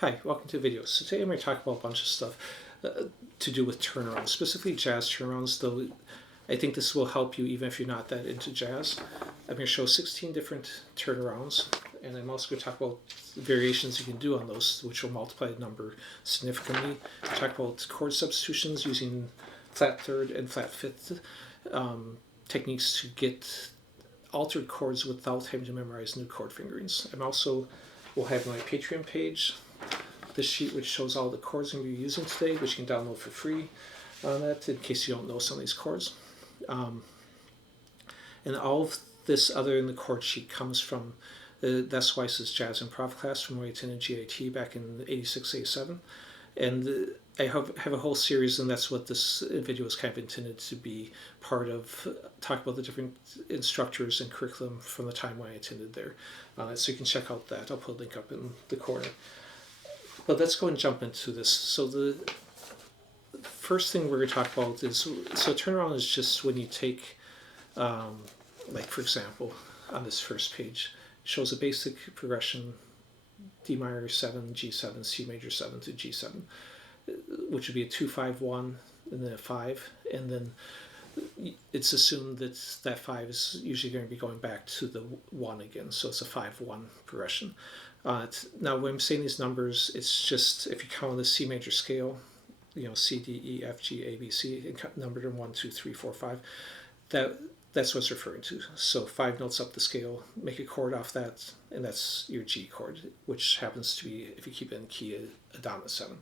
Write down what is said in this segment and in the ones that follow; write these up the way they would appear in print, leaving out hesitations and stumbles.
Hi, welcome to the video. So today I'm going to talk about a bunch of stuff to do with turnarounds, specifically jazz turnarounds, though I think this will help you even if you're not that into jazz. I'm going to show 16 different turnarounds, and I'm also going to talk about variations you can do on those, which will multiply the number significantly. Talk about chord substitutions using flat third and flat fifth techniques to get altered chords without having to memorize new chord fingerings. I'm also will have my Patreon page, this sheet which shows all the chords I'm going to be using today, which you can download for free on that in case you don't know some of these chords. And all of this other than the chord sheet comes from that's why it's jazz improv class from where I attended G.I.T back in 86, 87. And I have a whole series, and that's what this video is kind of intended to be part of, talk about the different instructors and curriculum from the time when I attended there. So you can check out that. I'll put a link up in the corner. But let's go and jump into this. So the first thing we're going to talk about is, so turnaround is just when you take, like for example, on this first page, it shows a basic progression, D minor 7, G7, C major 7 to G7, which would be a 2-5-1 and then a 5, and then it's assumed that that 5 is usually going to be going back to the 1 again, so it's a 5-1 progression. Now when I'm saying these numbers, it's just if you count on the C major scale, you know, C, D, E, F, G, A, B, C, and numbered in 1, 2, 3, 4, 5, that's what it's referring to. So 5 notes up the scale, make a chord off that, and that's your G chord, which happens to be, if you keep it in key, a dominant 7.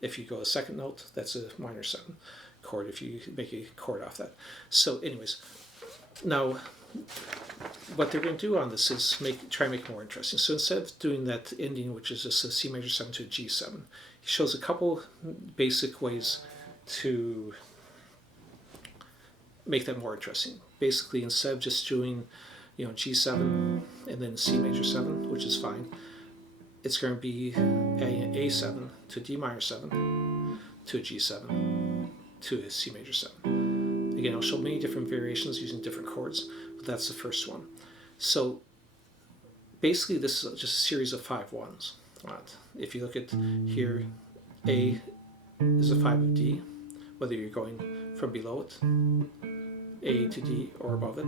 If you go a second note, that's a minor 7 chord if you make a chord off that. So anyways, now what they're going to do on this is try and make it more interesting. So instead of doing that ending, which is just a C major 7 to a G7, he shows a couple basic ways to make that more interesting. Basically, instead of just doing, you know, G7 and then C major 7, which is fine, it's going to be A7 to D minor 7 to a G7 to a C major 7. Again, I'll show many different variations using different chords, but that's the first one. So basically, this is just a series of 5-1s. If you look at here, A is a 5 of D, whether you're going from below it, A to D, or above it.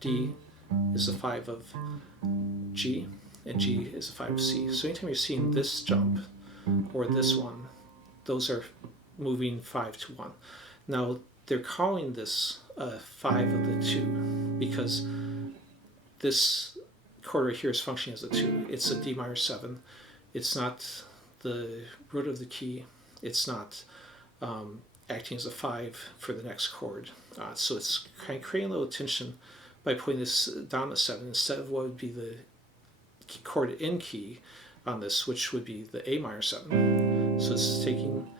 D is a 5 of G, and G is a 5 of C. So anytime you're seeing this jump, or this one, those are moving 5 to 1. Now, they're calling this 5 of the 2, because this chord right here is functioning as a 2. It's a D minor 7. It's not the root of the key. It's not acting as a 5 for the next chord. So it's kind of creating a little tension by putting this down to 7 instead of what would be the chord in key on this, which would be the A minor 7. So it's taking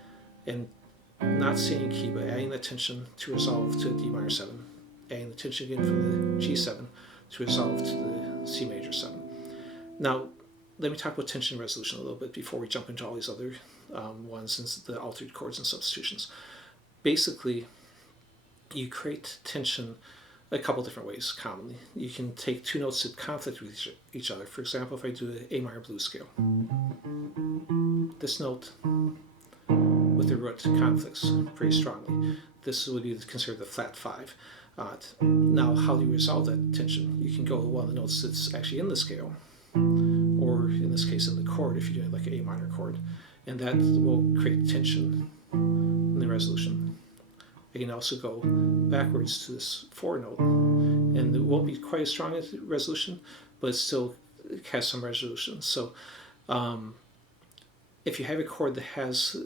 and not staying in key, but adding the tension to resolve to a D minor 7, adding the tension again from the G7 to resolve to the C major 7. Now, let me talk about tension resolution a little bit before we jump into all these other ones, and the altered chords and substitutions. Basically, you create tension a couple different ways commonly. You can take 2 notes that conflict with each other. For example, if I do an A minor blues scale, this note with the root conflicts pretty strongly. This would be considered the flat 5. Now, how do you resolve that tension? You can go with one of the notes that's actually in the scale, or in this case in the chord if you're doing like an A minor chord, and that will create tension in the resolution. You can also go backwards to this 4 note, and it won't be quite as strong as resolution, but it still has some resolution. So if you have a chord that has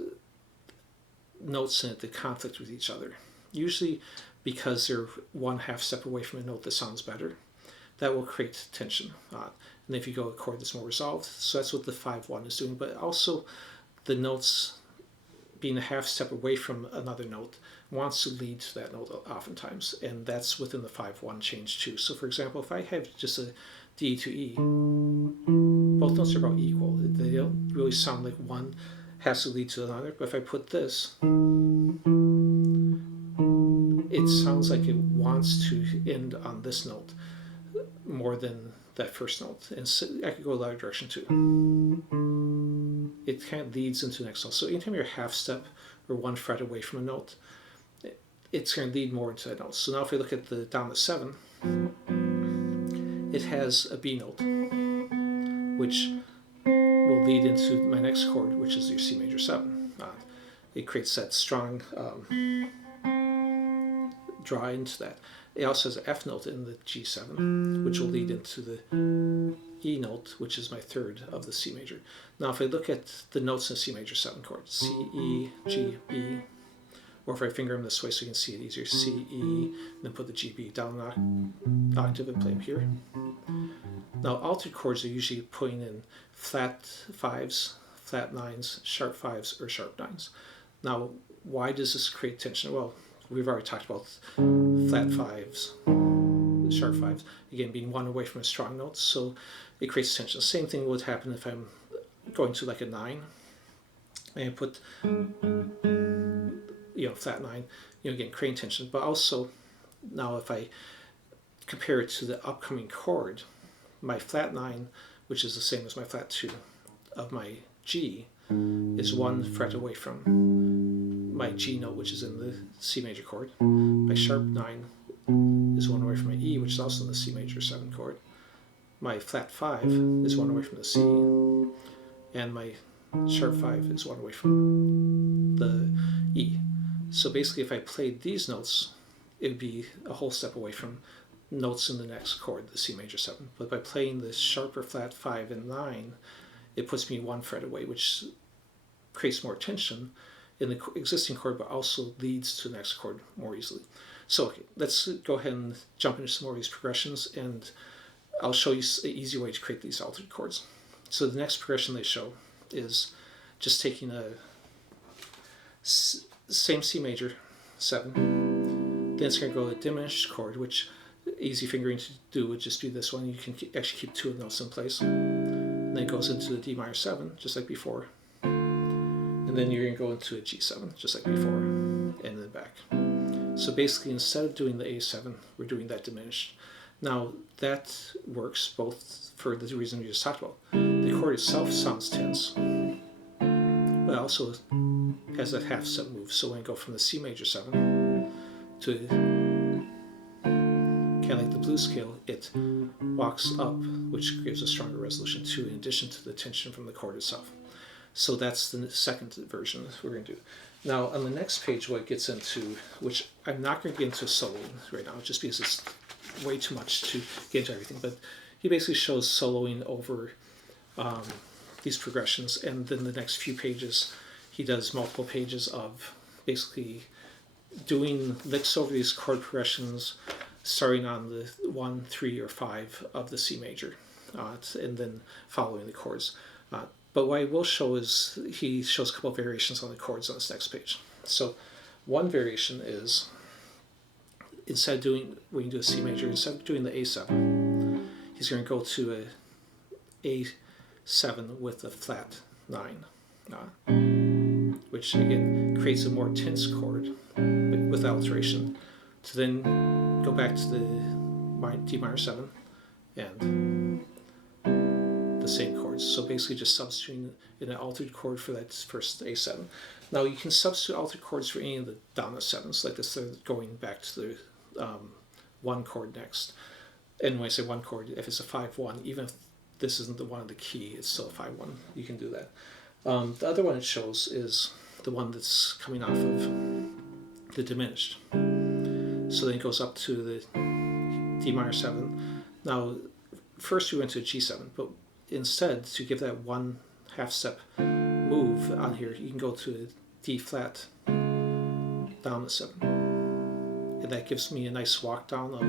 notes in it that conflict with each other, usually because they're 1/2 step away from a note that sounds better, that will create tension. And if you go a chord that's more resolved, so that's what the 5-1 is doing, but also the notes being a 1/2 step away from another note wants to lead to that note oftentimes, and that's within the 5-1 change too. So for example, if I have just a D to E, both notes are about equal. They don't really sound like one has to lead to another, but if I put this, it sounds like it wants to end on this note more than that first note. And so I could go the other direction too. it kind of leads into the next note. So anytime you're a half step or one fret away from a note, it's going to lead more into that note. So now if we look at the dominant 7, it has a B note, which will lead into my next chord, which is your C major 7. It creates that strong draw into that. It also has an F note in the G7, which will lead into the E note, which is my third of the C major. Now if I look at the notes in the C major 7 chord, C, E, G, B, or if I finger them this way so you can see it easier, C, E, then put the G, B down an octave and play them here. Now altered chords are usually putting in flat 5s, flat 9s, sharp 5s, or sharp 9s. Now why does this create tension? Well, we've already talked about flat 5s, sharp 5s, again being one away from a strong note, so it creates tension. Same thing would happen if I'm going to like a 9 and I put flat 9, again creating tension. But also now if I compare it to the upcoming chord, my flat 9, which is the same as my flat 2 of my G, is one fret away from my G note, which is in the C major chord. My sharp 9 is one away from my E, which is also in the C major 7 chord. My flat 5 is one away from the C, and my sharp 5 is one away from the E. So basically if I played these notes, it would be a whole step away from notes in the next chord, the C major 7. But by playing the sharper flat 5 and 9, it puts me one fret away, which creates more tension in the existing chord, but also leads to the next chord more easily. So okay, let's go ahead and jump into some more of these progressions, and I'll show you an easy way to create these altered chords. So the next progression they show is just taking a same C major 7, then it's going to go to a diminished chord, which easy fingering to do would just be this one. You can actually keep two notes in place. And then it goes into the D minor 7, just like before. And then you're going to go into a G7, just like before, and then back. So basically, instead of doing the A7, we're doing that diminished. Now, that works both for the reason we just talked about. The chord itself sounds tense, but also has that half step move. So when I go from the C major 7 to kind of like the blues scale, it walks up, which gives a stronger resolution too, in addition to the tension from the chord itself. So that's the second version we're going to do. Now on the next page, what it gets into, which I'm not going to get into soloing right now, just because it's way too much to get into everything, but he basically shows soloing over these progressions, and then the next few pages he does multiple pages of basically doing licks over these chord progressions, starting on the 1, 3, or 5 of the C major, and then following the chords. But what I will show is he shows a couple of variations on the chords on this next page. So one variation is, instead of doing, when you do a C major, instead of doing the A7, he's going to go to a A7 with a flat 9, which again creates a more tense chord with alteration, to then go back to the D minor 7 and the same chords. So basically just substituting in an altered chord for that first A7. Now you can substitute altered chords for any of the dominant 7s, like this, they're going back to the 1 chord next. And when I say 1 chord, if it's a 5-1, even if this isn't the one in the key, it's still a 5-1, you can do that. The other one it shows is the one that's coming off of the diminished. So then it goes up to the D minor 7. Now, first we went to a G7, but instead, to give that one half step move on here, you can go to a D flat dominant 7. And that gives me a nice walk down of,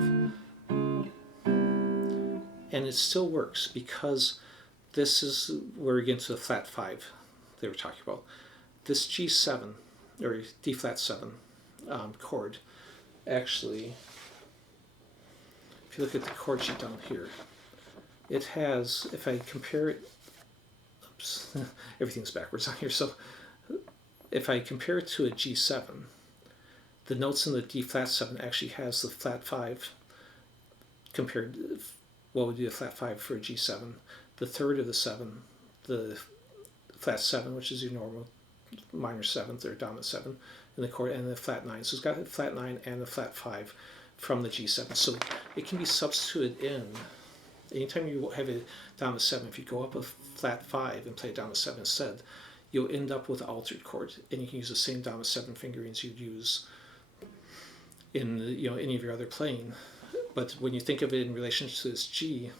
and it still works because this is where we get into the flat 5 they were talking about. This G7, or D flat 7 chord, actually, if you look at the chord sheet down here, it has, if I compare it, oops, everything's backwards on here, so if I compare it to a G7, the notes in the D flat 7 actually has the flat 5 compared to what would be a flat 5 for a G7, the third of the 7, the flat 7, which is your normal minor 7th or dominant 7 in the chord, and the flat 9. So it's got a flat 9 and a flat 5 from the G7. So it can be substituted in. Anytime you have a dominant 7, if you go up a flat 5 and play a dominant 7 instead, you'll end up with an altered chord, and you can use the same dominant 7 fingerings you'd use in any of your other playing. But when you think of it in relation to this G,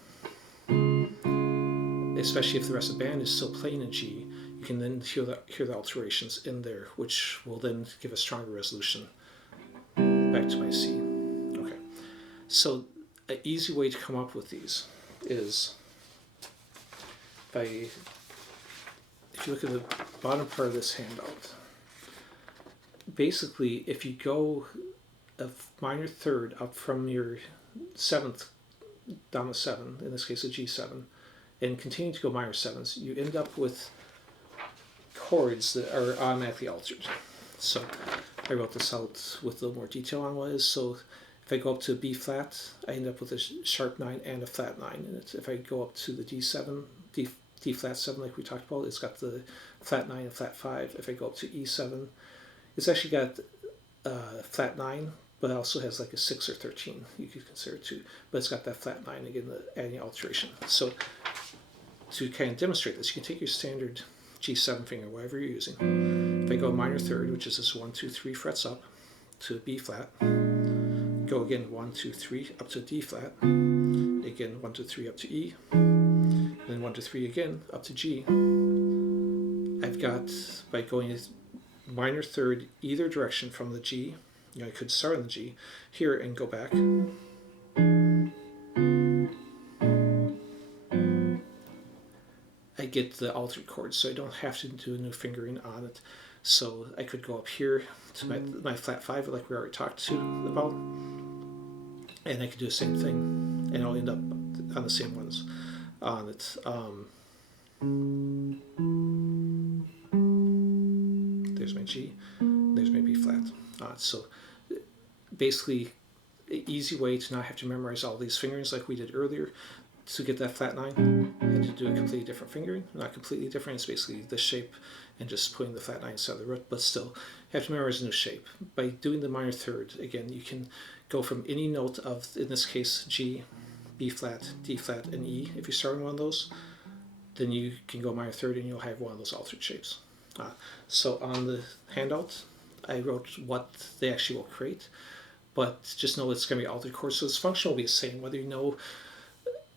especially if the rest of the band is still playing in G, you can then hear the alterations in there, which will then give a stronger resolution back to my C. Okay, so an easy way to come up with these is if you look at the bottom part of this handout, basically if you go a minor third up from your 7th dominant 7, in this case a G7, and continue to go minor 7s, you end up with chords that are automatically altered. So I wrote this out with a little more detail on what it is. So if I go up to B flat, I end up with a sharp 9 and a flat 9 in it. If I go up to the D7, D flat 7 like we talked about, it's got the flat 9 and flat 5. If I go up to E7, it's actually got flat 9, but it also has like a 6 or 13, you could consider it too. But it's got that flat 9 again, adding alteration. So to kind of demonstrate this, you can take your standard G7 finger, whatever you're using. If I go minor third, which is this 1, 2, 3 frets up to B flat, go again 1, 2, 3 up to D flat, again 1, 2, 3 up to E, and then 1, 2, 3 again up to G. I've got, by going minor third either direction from the G, I could start on the G here and go back. I get the altered chords, so I don't have to do a new fingering on it. So I could go up here to my flat 5, like we already talked about, and I could do the same thing, and I'll end up on the same ones on it. There's my G, there's my B flat. So basically, an easy way to not have to memorize all these fingerings like we did earlier. To get that flat 9, I had to do a completely different fingering. Not completely different, it's basically the shape and just putting the flat 9 inside of the root, but still, you have to memorize a new shape. By doing the minor third, again, you can go from any note of, in this case, G, B flat, D flat, and E. If you start on one of those, then you can go minor third and you'll have one of those altered shapes. So on the handout, I wrote what they actually will create, but just know it's going to be altered chords. So its function will be the same, whether you know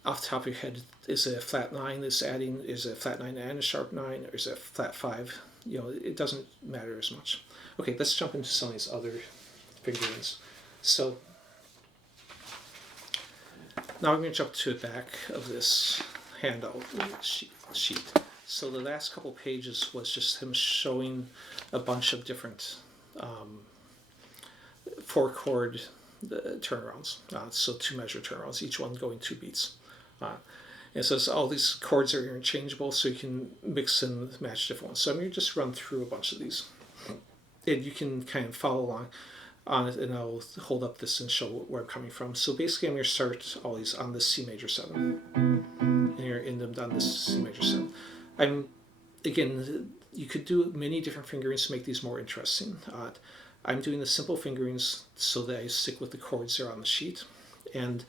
off the top of your head, is a flat 9 that's adding, is a flat 9 and a sharp 9, or is it a flat 5? It doesn't matter as much. Okay, let's jump into some of these other fingerings. So now I'm going to jump to the back of this handout sheet. So the last couple pages was just him showing a bunch of different 4-chord turnarounds. So 2-measure turnarounds, each one going 2 beats. And so all these chords are interchangeable, so you can mix and match different ones. So I'm going to just run through a bunch of these. And you can kind of follow along on it, and I'll hold up this and show where I'm coming from. So basically I'm going to start all these on this C major 7. And you're in them on this C major 7. Again, you could do many different fingerings to make these more interesting. I'm doing the simple fingerings so that I stick with the chords that are on the sheet. And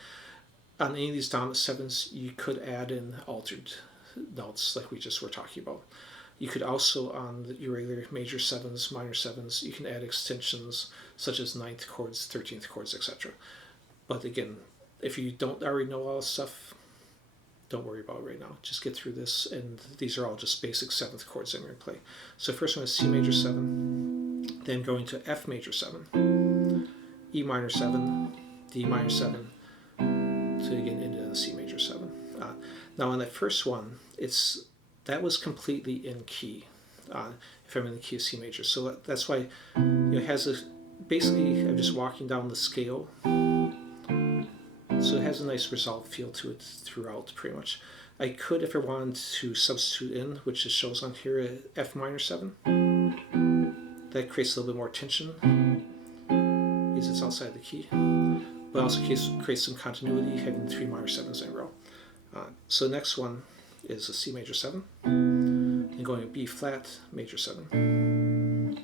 on any of these dominant 7s, you could add in altered notes like we just were talking about. You could also, on your regular major 7s, minor 7s, you can add extensions such as 9th chords, 13th chords, etc. But again, if you don't already know all this stuff, don't worry about it right now. Just get through this, and these are all just basic 7th chords I'm going to play. So first one is C major 7, then going to F major 7, E minor 7, D minor 7, to again into the C major 7. Now on that first one, that was completely in key, if I'm in the key of C major. So that's why it has a, basically I'm just walking down the scale. So it has a nice resolved feel to it throughout pretty much. I could, if I wanted to substitute in, which it shows on here, a F minor 7. That creates a little bit more tension, because it's outside the key. But also creates some continuity, having 3 minor 7s in a row. So the next one is a C major 7. Then and going to B flat, major 7,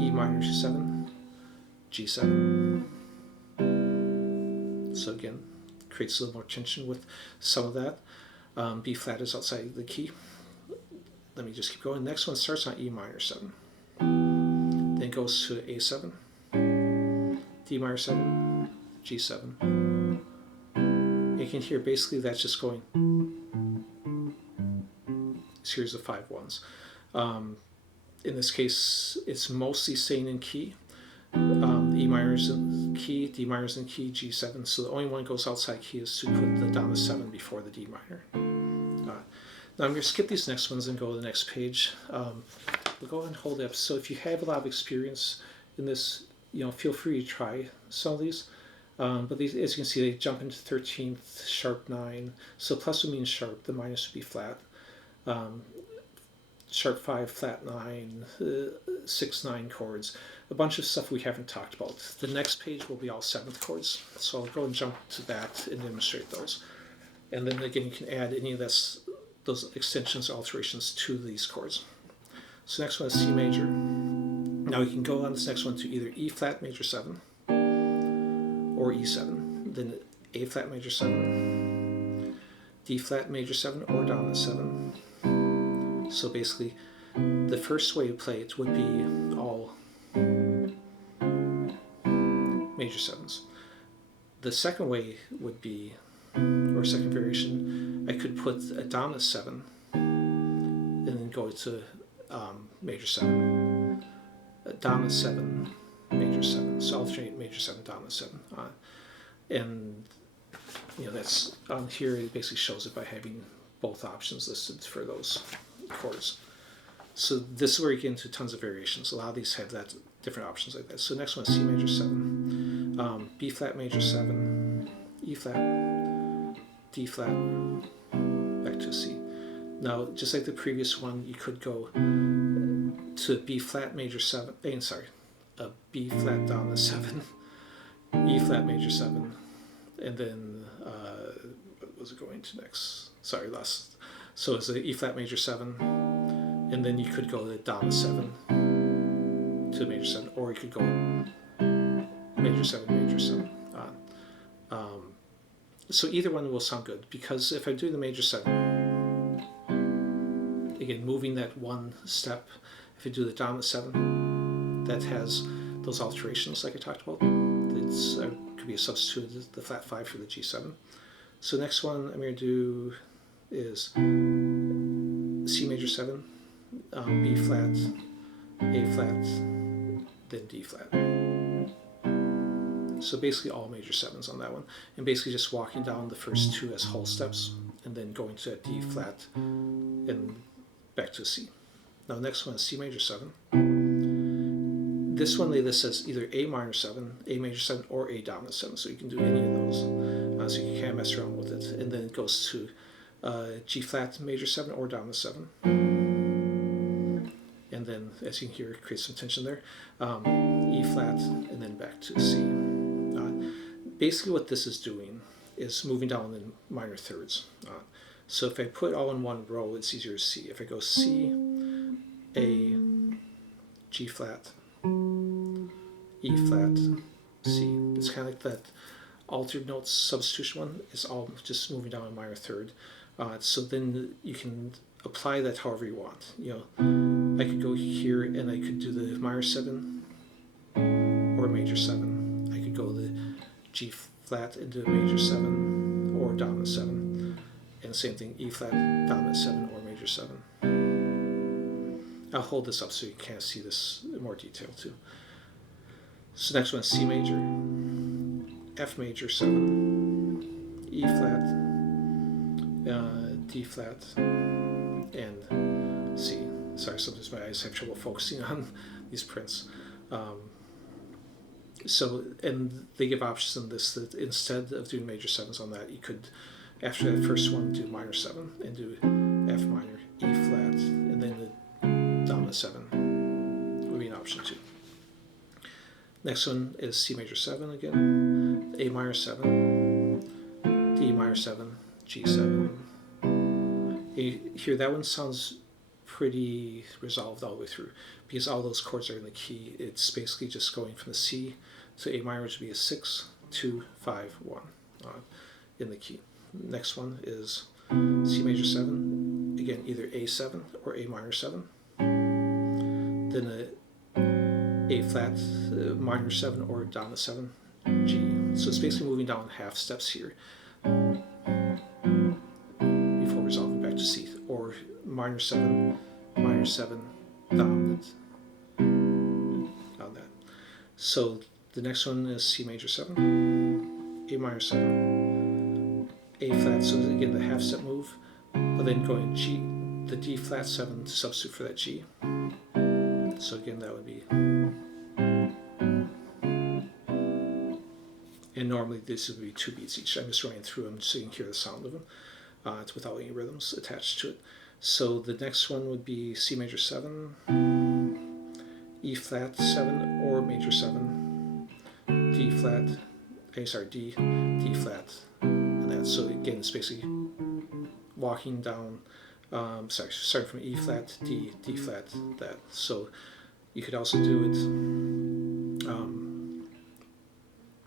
E minor 7, G7. So again, creates a little more tension with some of that. B flat is outside the key. Let me just keep going. Next one starts on E minor 7, then goes to A7, D minor 7, G7. You can hear basically that's just going a series of 5 ones. In this case, it's mostly staying in key. E minor is in key, D minor is in key, G7. So the only one that goes outside key is to put the dominant 7 before the D minor. Now I'm going to skip these next ones and go to the next page. We'll go ahead and hold it up. So if you have a lot of experience in this, feel free to try some of these. But these, as you can see, they jump into 13th, sharp 9. So plus would mean sharp, the minus would be flat. Sharp 5, flat 9, 6, 9 chords. A bunch of stuff we haven't talked about. The next page will be all 7th chords. So I'll go and jump to that and demonstrate those. And then again, you can add any of those extensions, alterations to these chords. So next one is C major. Now we can go on this next one to either E flat major 7 or E7. Then A flat major 7, D flat major 7 or dominant 7. So basically, the first way to play it would be all major 7s. The second way would be, or second variation, I could put a dominant 7 and then go to major 7, a dominant 7, major 7. So alternate major 7, dominant 7. And that's on here, it basically shows it by having both options listed for those chords. So this is where you get into tons of variations. A lot of these have that different options like that. So next one is C major 7, B flat major 7, E flat, D flat, back to C. Now, just like the previous one, you could go to B flat major 7, B flat dominant 7, E flat major 7, and then what was it going to next? Sorry, last. So it's a E flat major 7, and then you could go to dominant 7 to major 7, or you could go major 7, major 7. So either one will sound good, because if I do the major 7, again, moving that one step, if I do the dominant 7, that has those alterations like I talked about. It's could be a substitute, the flat 5 for the G7. So next one I'm going to do is C major 7, B flat, A flat, then D flat. So basically all major 7s on that one, and basically just walking down the first 2 as whole steps, and then going to a D flat and back to C. Now next one is C major 7. This one they list as either A minor 7, A major 7, or A dominant 7, so you can do any of those. So you can kind of mess around with it, and then it goes to G flat major 7 or dominant 7. And then, as you can hear, it creates some tension there. E flat, and then back to C. Basically what this is doing is moving down in minor thirds. So if I put all in one row, it's easier to see. If I go C, A, G flat, E flat, C. It's kind of like that altered notes substitution one. It's all just moving down a minor third. So then you can apply that however you want. I could go here and I could do the minor 7 or major 7. I could go the G flat into major 7 or dominant 7. And same thing, E flat, dominant 7 or major 7. I'll hold this up so you can kind of see this in more detail too. So next one is C major, F major 7, E flat, D flat, and C. Sorry, sometimes my eyes have trouble focusing on these prints. And they give options in this that instead of doing major 7s on that, you could, after that first one, do minor 7 and do F minor, E flat, and then the dominant 7 would be an option too. Next one is C major 7 again, A minor 7, D minor 7, G7. You hear that one sounds pretty resolved all the way through because all those chords are in the key. It's basically just going from the C to A minor, which would be a 6, 2, 5, 1 in the key. Next one is C major 7, again either A7 or A minor 7. Then A flat minor 7 or down to 7, G. So it's basically moving down half steps here before resolving back to C, or minor 7, dominant on that. So the next one is C major 7, A minor 7, A flat, so again the half step move, but then going G, the D flat 7 to substitute for that G. So again that would be, and normally this would be 2 beats each. I'm just running through them so you can hear the sound of them without any rhythms attached to it. So the next one would be C major 7, E flat 7 or major 7, D flat, D flat, and that. So again, it's basically walking down, starting from E flat, D flat, that. So you could also do it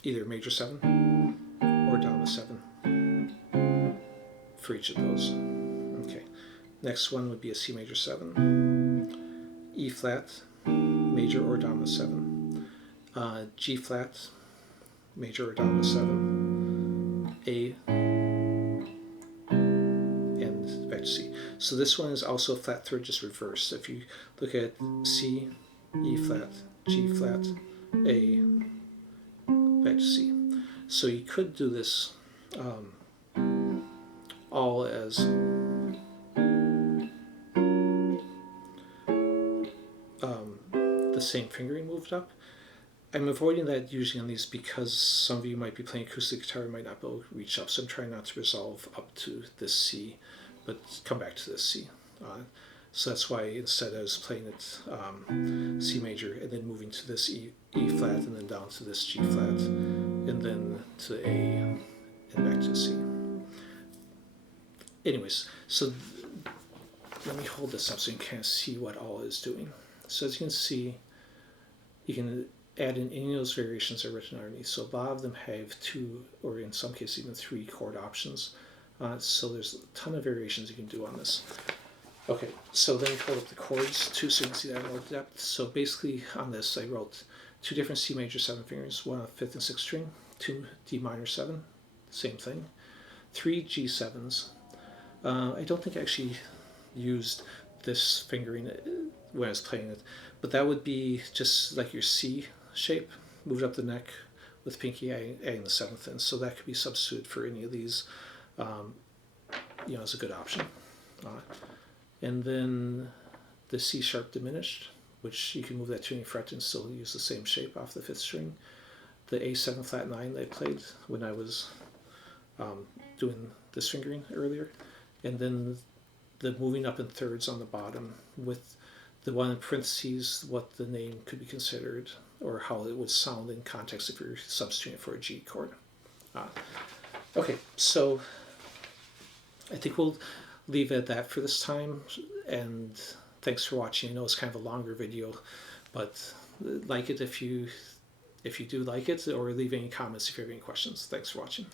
either major 7 or down to 7 for each of those. Okay. Next one would be a C major 7, E flat, major or down to 7, G flat, major or down to 7, A, and back to C. So this one is also a flat third, just reversed. If you look at C, E flat, G flat, A, back to C. So you could do this all as the same fingering moved up. I'm avoiding that usually on these because some of you might be playing acoustic guitar and might not be able to reach up, so I'm trying not to resolve up to this C, but come back to this C. So that's why instead I was playing it C major and then moving to this E flat and then down to this G flat and then to A and back to C. Anyways, so let me hold this up so you can kind of see what all is doing. So as you can see, you can add in any of those variations that are written underneath. So a lot of them have 2 or in some cases even 3 chord options. So there's a ton of variations you can do on this. Okay, so then hold up the chords too so you can see that in more depth. So basically on this I wrote 2 different C major 7 fingerings, 1 on 5th and 6th string, 2 D minor 7, same thing, 3 G7s. I don't think I actually used this fingering when I was playing it, but that would be just like your C shape, moved up the neck with pinky adding the 7th in, so that could be substituted for any of these, as a good option. And then the C sharp diminished, which you can move that to any fret and still use the same shape off the 5th string. The A7 flat 9 that I played when I was doing this fingering earlier. And then the moving up in thirds on the bottom with the one in parentheses, what the name could be considered or how it would sound in context if you're substituting it for a G chord. Okay, so I think we'll leave it at that for this time, and thanks for watching. I know it's kind of a longer video, but like it if you do like it, or leave any comments if you have any questions. Thanks for watching.